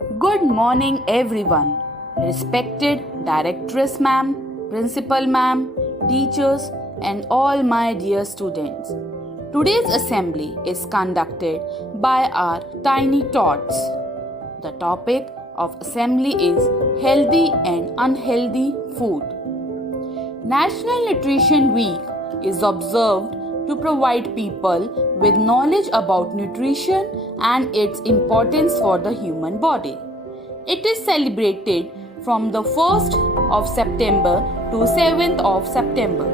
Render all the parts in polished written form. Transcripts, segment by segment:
Good morning, everyone. Respected Directress Ma'am, Principal Ma'am, teachers, and all my dear students. Today's assembly is conducted by our tiny tots. The topic of assembly is healthy and unhealthy food. National Nutrition Week is observed to provide people with knowledge about nutrition and its importance for the human body. It is celebrated from the 1st of September to 7th of September.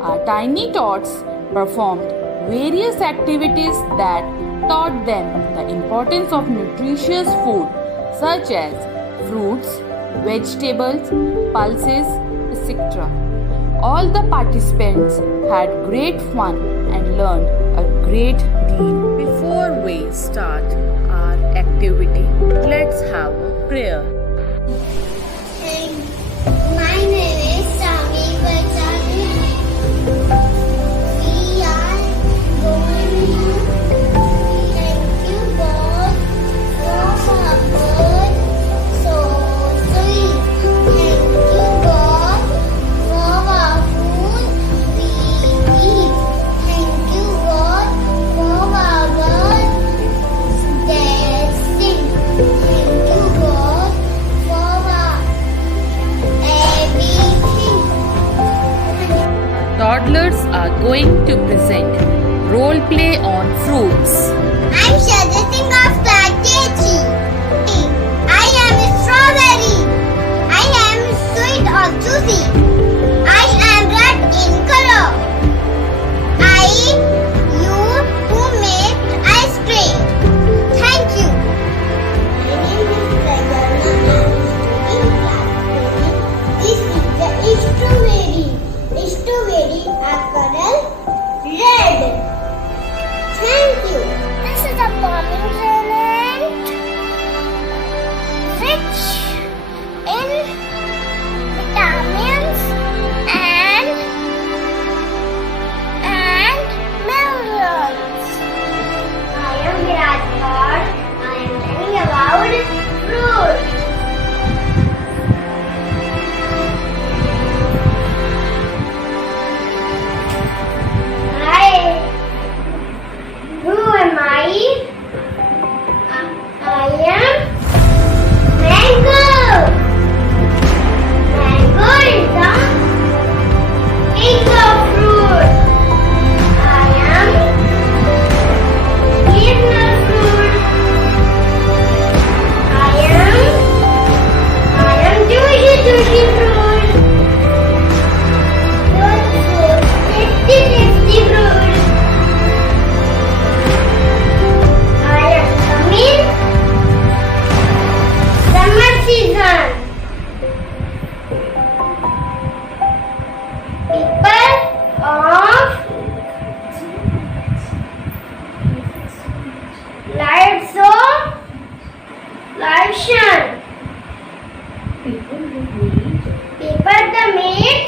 Our tiny tots performed various activities that taught them the importance of nutritious food such as fruits, vegetables, pulses, etc. All the participants had great fun and learned a great deal. Before we start our activity, let's have a prayer. My name is Sami Bajani. We are going to thank you God for our bird so sweet. Thank you God for our food we eat. Thank you God for our bird that sing. Thank you God for our everything. Toddlers are going to present role play on fruits. I'm suggesting a strategy. I am strawberry. I am sweet or juicy. I am red in color. You who make ice cream. Thank you. My name is Prajana. I am studying class 3. This is the strawberry. Strawberry are colored red. Thank you. This is a pomegranate, rich in vitamins and minerals. I am Viraj. I am telling about fruit. Hi. Who am I? I am mango. Mango is the king of fruit. I am seasonal fruit. I am juicy fruit. Good fruit, tasty fruit. I am coming summer season. People of light so lightion. People that make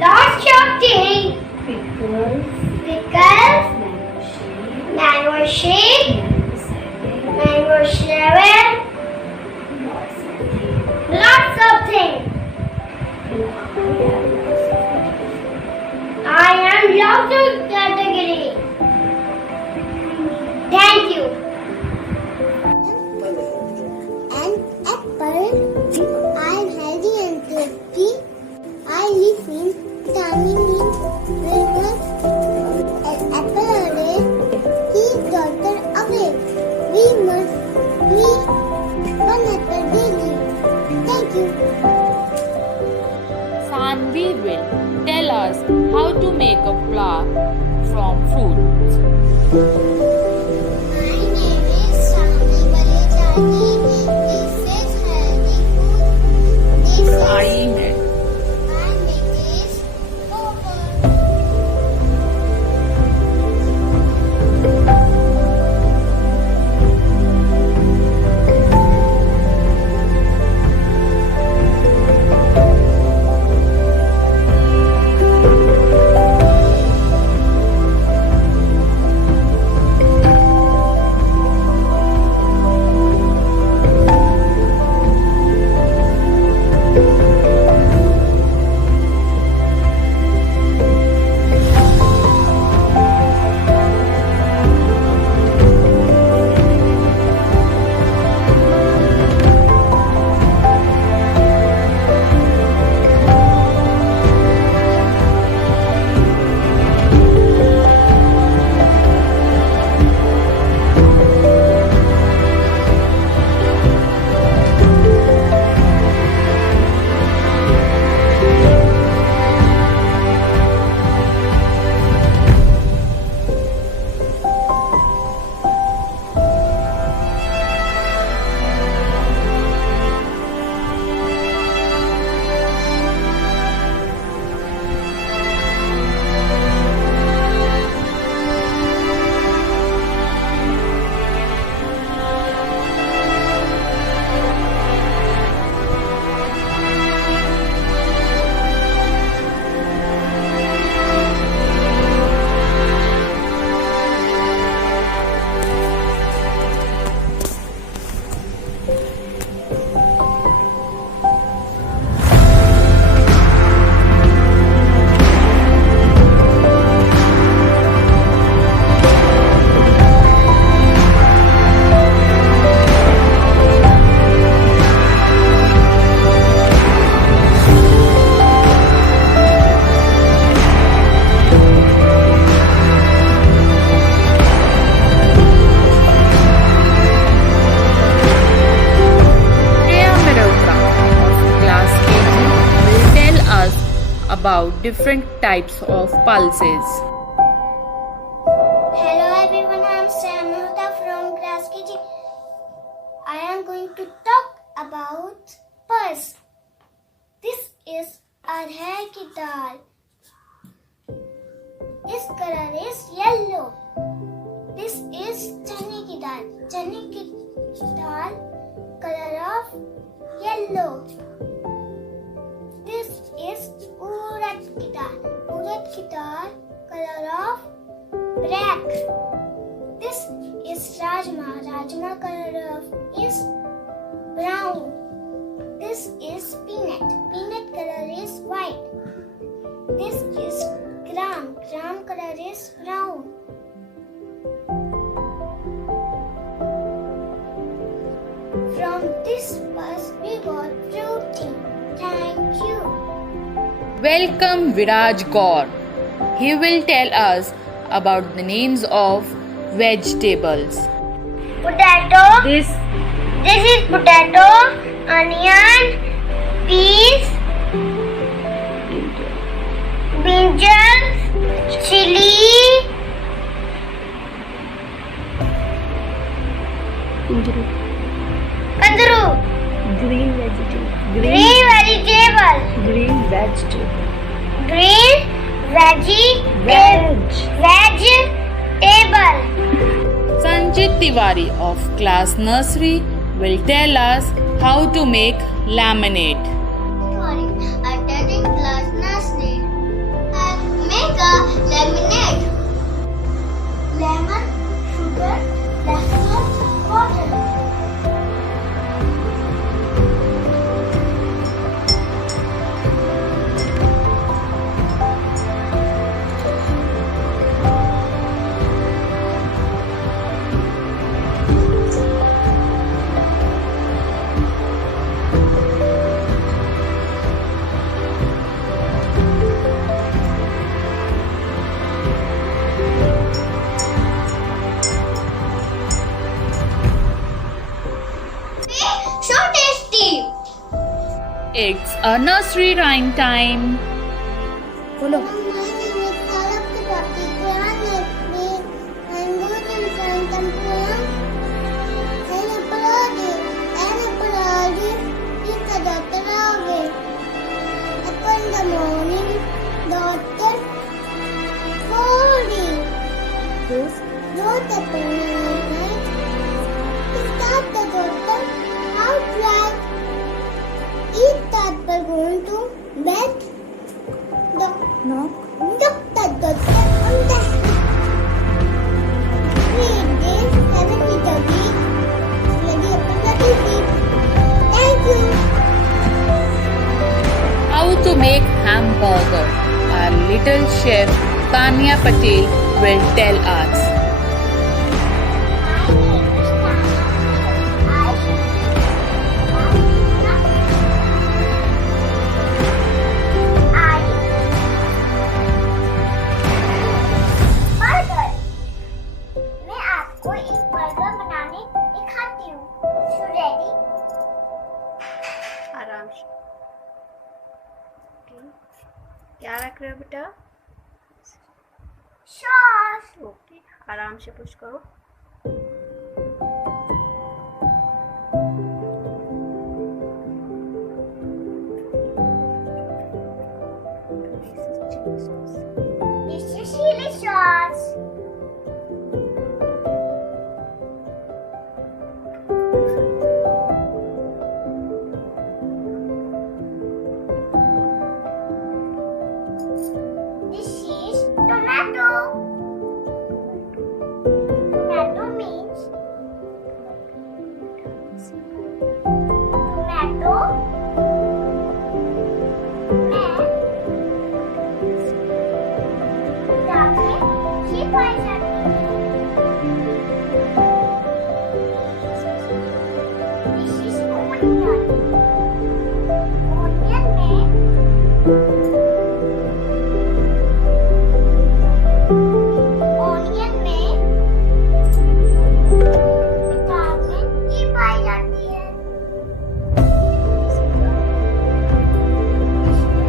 lots of things. Pickles, mango shake, mango sherbet, lots of things. I am lots of category. Thank you. An apple. I am healthy and tasty. I live in vitamin famous. An apple a day keeps doctor away. We must eat one apple daily. Thank you. Sanvi will tell us how to make a flour from fruits. My name is Sami Bajani. This is healthy food. This is I am my name is Purple. about different types of pulses. Hello everyone, I am Samantha from class KG. I am going to talk about pulse. This is अरहर की दाल. Its color is yellow. This is चने की दाल. चने की दाल color of yellow. This is उड़द की दाल. उड़द की दाल color of black. This is rajma. Rajma color of is brown. This is peanut. Peanut color is white. This is gram. Gram color is brown. From this bus we got protein. Thank you. Welcome Viraj Gaur. He will tell us about the names of vegetables. Potato. This is potato, onion, peas, brinjal, chili, kadru, Green vegetable. green vegetable, Green vegetable. green vegetable. Sanjit Tiwari of class nursery will tell us how to make laminate. Morning, attending class nursery. Make a lemonade. Lemon, sugar, lactose, water. So tasty. It's a nursery rhyme time. Follow. My name is Saurabh Tripathi. Class nursery. I'm good in front and program. It's a doctor away. Upon the morning, doctor falling. This Wrote upon the night. Start the doctor outright. Is doctor going to bed? Doctor on the 3 days, 70 a week. Ready up to 30 feet. Thank you. How to make hamburger. Our little chef Tanya Patel will tell us. मैं आपको एक burger बनाने दिखाती हूँ. You ready? आराम से. Okay. क्या रख रहे हो बेटा? Sauce. ओके, आराम से पुश करो. This is chili sauce. This is tomato. Tomato means tomato. मैं डाल के पाई जाती है. This is onion. Onion में Onion में विटामिन E पाई जाती है. This is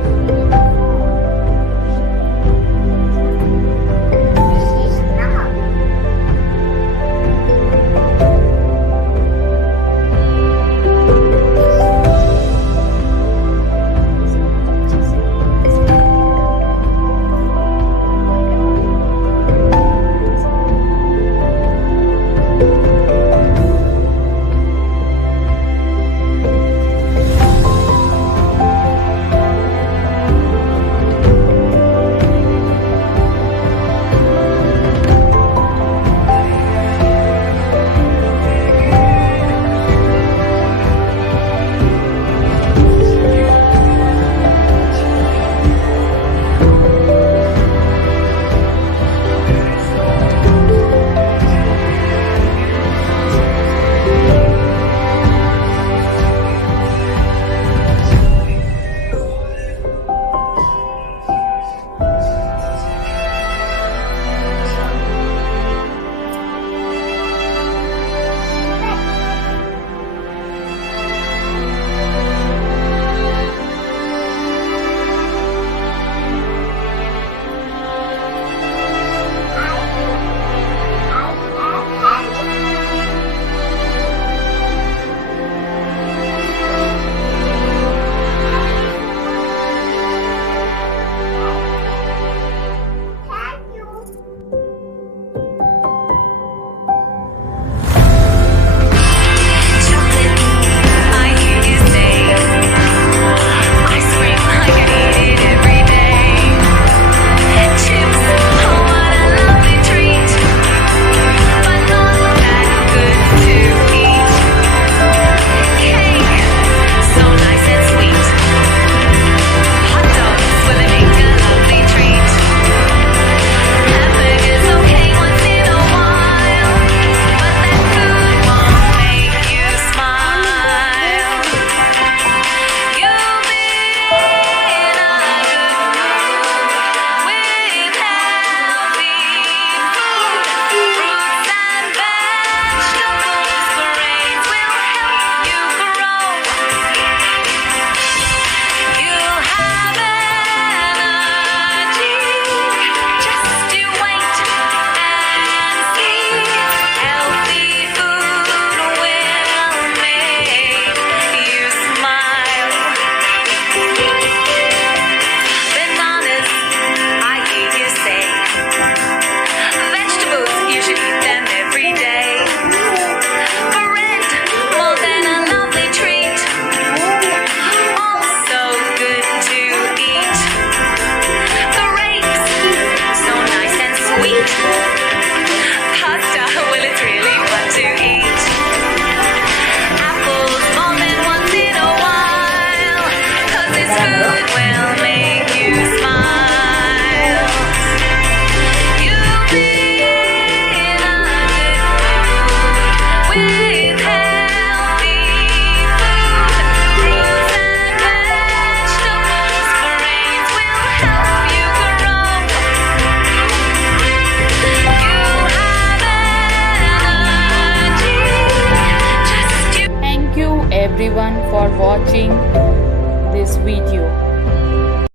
everyone for watching this video.